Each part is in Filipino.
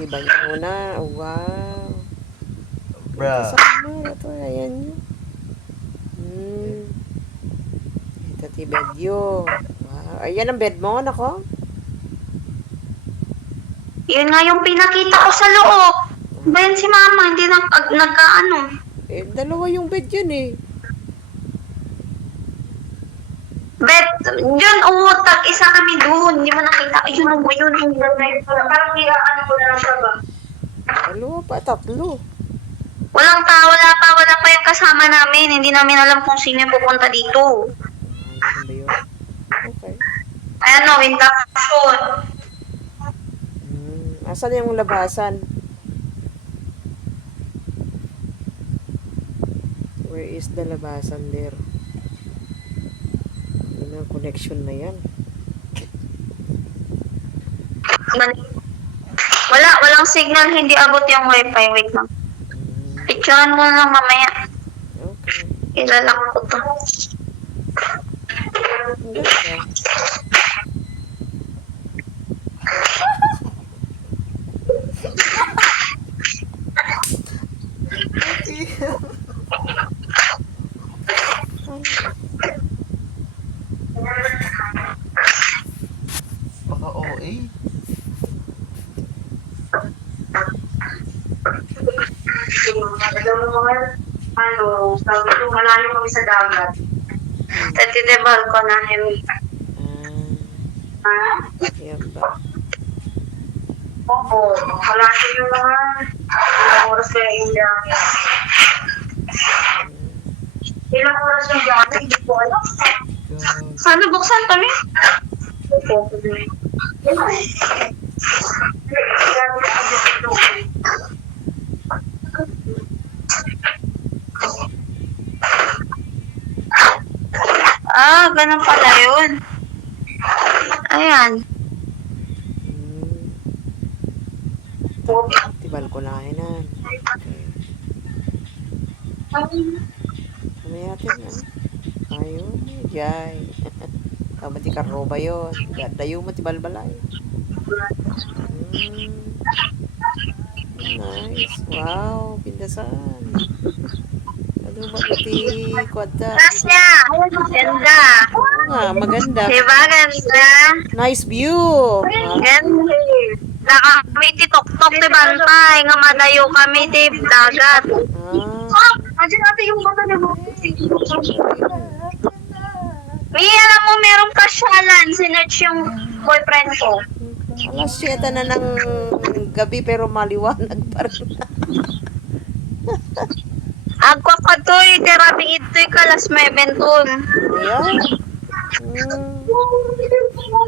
tibay muna. Oh, wow. Bruh. Kasama na to. Ayan nyo. Ito ti bed yo. Wow. Ayan ang bed mo, nako. Yun nga yung pinakita ko sa loob. Ba yan si mama, hindi nagkaano. Eh, dalawa yung bed yun eh. Bet, yun, umutag, isa kami doon. Hindi mo nakita. Ayun, yun. Parang ano ko na lang siya ba? Dalawa pa, tatlo. Wala pa yung kasama namin. Hindi namin alam kung sino yung pupunta dito. Ganun ba yun? Okay. Ano, induction. Asan yung labasan? Where is the labasan there? Yun ang connection na yan. Walang signal, hindi abot yung wifi. Wait lang. Picturean mo lang mamaya. Okay. Ilalak ko to. Ang ganda. Baka OA. Malayo kami sa dagat. Sa titibal ko na Yan ba? Oo, malayo yung mga ilang oras kaya yung jacket. Ilang oras yung jacket, hindi ko alam. Sana buksan kami? Ganun pala yun. Ayan. Tibal ko na kainan. Kamay natin yan. Ayun, jay. Tama ti karo ba yun? Dayo mo ti balbalay. Nice. Wow, pindasan. Ano ba iti kwadta? Tasya! Ganda! Oo nga, maganda. Diba ganda? Nice view. Ganda. Kami ti tok-tok ti bantay. Nga madayo kami ti dagat. Andiyan natin yung bata na mo. Alam mo, merong pasyalan. Sinerch yung boyfriend ko. Alas 7 na ng gabi pero maliwanag pa rin. Agwa ka to'y therapy ito'y kalas may bentun. Ayan.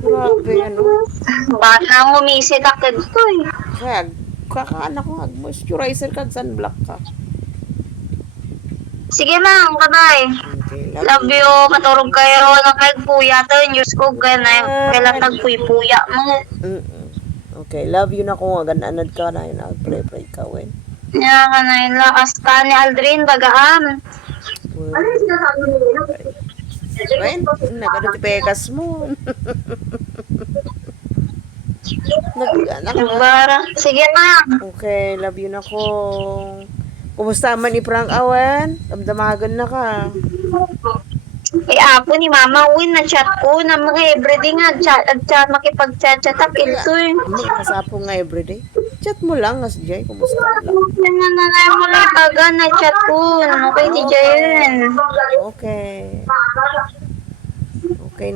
Grabe, ano? Bata ngumisid ako to'y. Kaya, kakaanak ko, moisturizer ka, sunblock ka. Sige mang, bye-bye. Okay, Love you. Maturog kayo ng kagpuya to. News ko ganay. Kailan tagpuy-puya mo. Okay, love you na ko nga. Gananad ka na yun. Pray ka, wen. Nga ka na yun. Lakas ka ni Aldrin. Bagaan. Ano yung sinasabi mo? Wen, nagano ti pekas mo. Nag-anak ka. Nagbara. Sige mang. Okay, love you na ko. Kumusta man ni Frank Awen? Damdamagan na ka. Ako ni Mama Uwin na chat ko na mga everyday nga chat makipag-chat up ito eh. Hindi kasapo nga everyday. Chat mo lang as Jay, kumusta lang. Yan na nanay mo lang taga na chat ko. Okay, di Jayen. Okay.